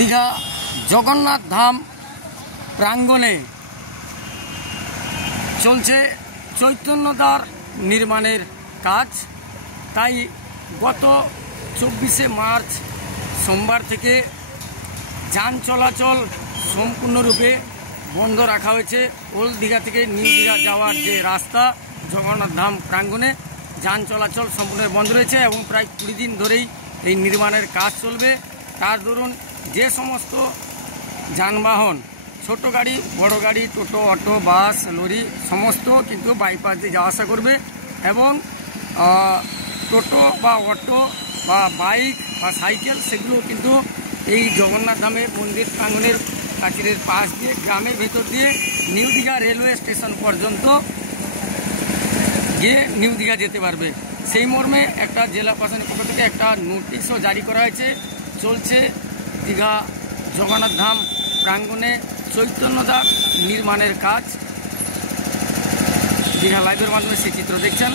দীঘা জগন্নাথ ধাম প্রাঙ্গণে চলছে চৈতন্যদ্বার নির্মাণের কাজ। তাই গত 24শে মার্চ সোমবার থেকে যান চলাচল সম্পূর্ণরূপে বন্ধ রাখা হয়েছে। ওল্ড দীঘা থেকে নিউ দীঘা যাওয়ার যে রাস্তা জগন্নাথ ধাম প্রাঙ্গণে যান চলাচল সম্পূর্ণ বন্ধ রয়েছে এবং প্রায় 20 দিন ধরেই এই নির্মাণের কাজ চলবে। তার দরুন যে সমস্ত যানবাহন ছোট গাড়ি, বড় গাড়ি, টোটো, অটো, বাস, লরি সমস্ত কিন্তু বাইপাস দিয়ে যাওয়া আসা করবে এবং টোটো বা অটো বা বাইক বা সাইকেল সেগুলো কিন্তু এই জগন্নাথ ধামের মন্দির প্রাঙ্গণের প্রাচীরের পাশ দিয়ে গ্রামের ভেতর দিয়ে নিউ দীঘা রেলওয়ে স্টেশন পর্যন্ত গিয়ে নিউ দীঘা যেতে পারবে। সেই মর্মে একটা জেলা প্রশাসনের পক্ষ থেকে একটা নোটিশও জারি করা হয়েছে। চলছে দীঘা জগন্নাথ ধাম প্রাঙ্গণে চৈতন্যদ্বার নির্মাণের কাজ। দীঘা লাইভের মাধ্যমে সেই চিত্র দেখছেন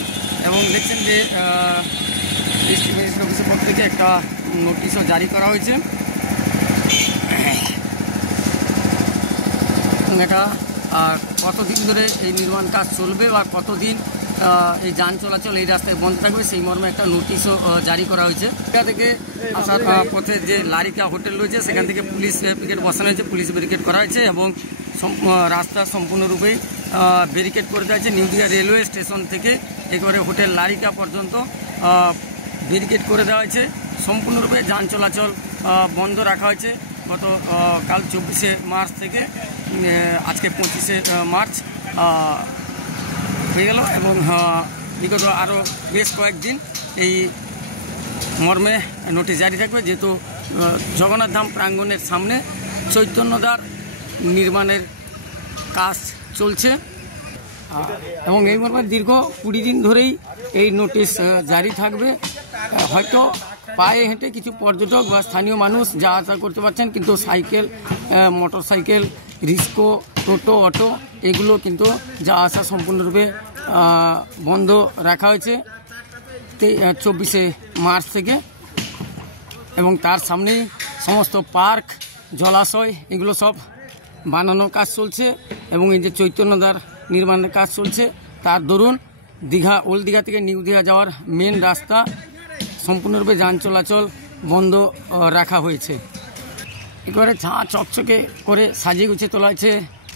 এবং দেখছেন যে ডিস্ট্রিক্ট ম্যাজিস্ট্রেট অফিসের পক্ষ থেকে একটা নোটিশও জারি করা হয়েছে। এটা কতদিন ধরে এই নির্মাণ কাজ চলবে বা কতদিন এই যান চলাচল এই রাস্তায় বন্ধ থাকবে সেই মর্মে একটা নোটিশও জারি করা হয়েছে। এটা থেকে আসার পথে যে লারিকা হোটেল রয়েছে সেখান থেকে পুলিশ ব্যারিকেড বসানো হয়েছে, পুলিশ ব্যারিকেড করা হয়েছে এবং রাস্তা সম্পূর্ণরূপেই ব্যারিকেড করে দেওয়া হয়েছে। নিউ দীঘা রেলওয়ে স্টেশন থেকে একেবারে হোটেল লারিকা পর্যন্ত ব্যারিকেড করে দেওয়া হয়েছে। সম্পূর্ণরূপে যান চলাচল বন্ধ রাখা হয়েছে গত কাল 24শে মার্চ থেকে আজকে 25শে মার্চ হয়ে গেল এবং বিগত আরও বেশ কয়েকদিন এই মর্মে নোটিশ জারি থাকবে, যেহেতু জগন্নাথ ধাম প্রাঙ্গণের সামনে চৈতন্যদ্বার নির্মাণের কাজ চলছে এবং এই মর্মে দীর্ঘ 20 দিন ধরেই এই নোটিশ জারি থাকবে। হয়তো পায়ে হেঁটে কিছু পর্যটক বা স্থানীয় মানুষ যা আসা করতে পারছেন, কিন্তু সাইকেল, মোটর সাইকেল, রিস্কো, টোটো, অটো এগুলো কিন্তু যা আসা সম্পূর্ণরূপে বন্ধ রাখা হয়েছে 24শে মার্চ থেকে এবং তার সামনেই সমস্ত পার্ক, জলাশয় এগুলো সব বানানোর কাজ চলছে এবং এই যে চৈতন্যদ্বার নির্মাণের কাজ চলছে তার দরুন দীঘা ওল্ড দীঘা থেকে নিউ দীঘা যাওয়ার মেন রাস্তা সম্পূর্ণরূপে যান চলাচল বন্ধ রাখা হয়েছে। একেবারে ঝাঁ চকচকে করে সাজিয়ে গুছিয়ে তোলা হয়েছে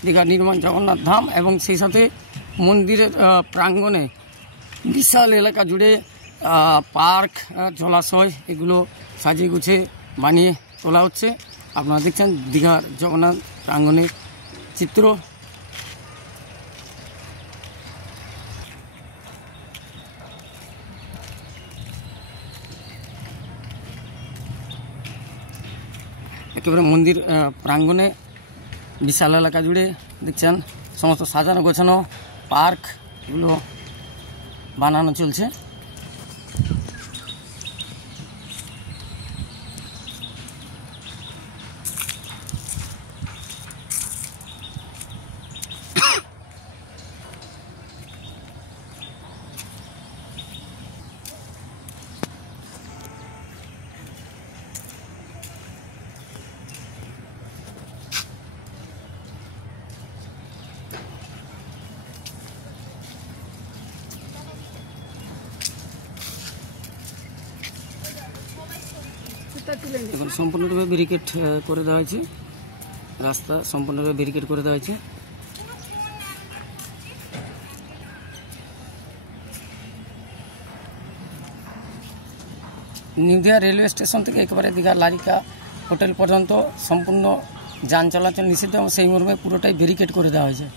দীঘা নির্মাণ জগন্নাথ ধাম এবং সেই সাথে মন্দিরের প্রাঙ্গণে বিশাল এলাকা জুড়ে পার্ক, জলাশয় এগুলো সাজিয়ে গুছিয়ে বানিয়ে তোলা হচ্ছে। আপনারা দেখছেন দীঘার জগন্নাথ প্রাঙ্গণের চিত্র। একেবারে মন্দির প্রাঙ্গণে বিশাল এলাকা জুড়ে দেখছেন সমস্ত সাজানো গোছানো পার্ক এগুলো বানানো চলছে। এখন সম্পূর্ণরূপে ব্যারিকেড করে দেওয়া হয়েছে, রাস্তা সম্পূর্ণরূপে ব্যারিকেড করে দেওয়া হয়েছে। নিউ দীঘা রেলওয়ে স্টেশন থেকে একেবারে দীঘা লারিকা হোটেল পর্যন্ত সম্পূর্ণ যান চলাচল নিষিদ্ধ এবং সেই মর্মে পুরোটাই ব্যারিকেড করে দেওয়া হয়েছে।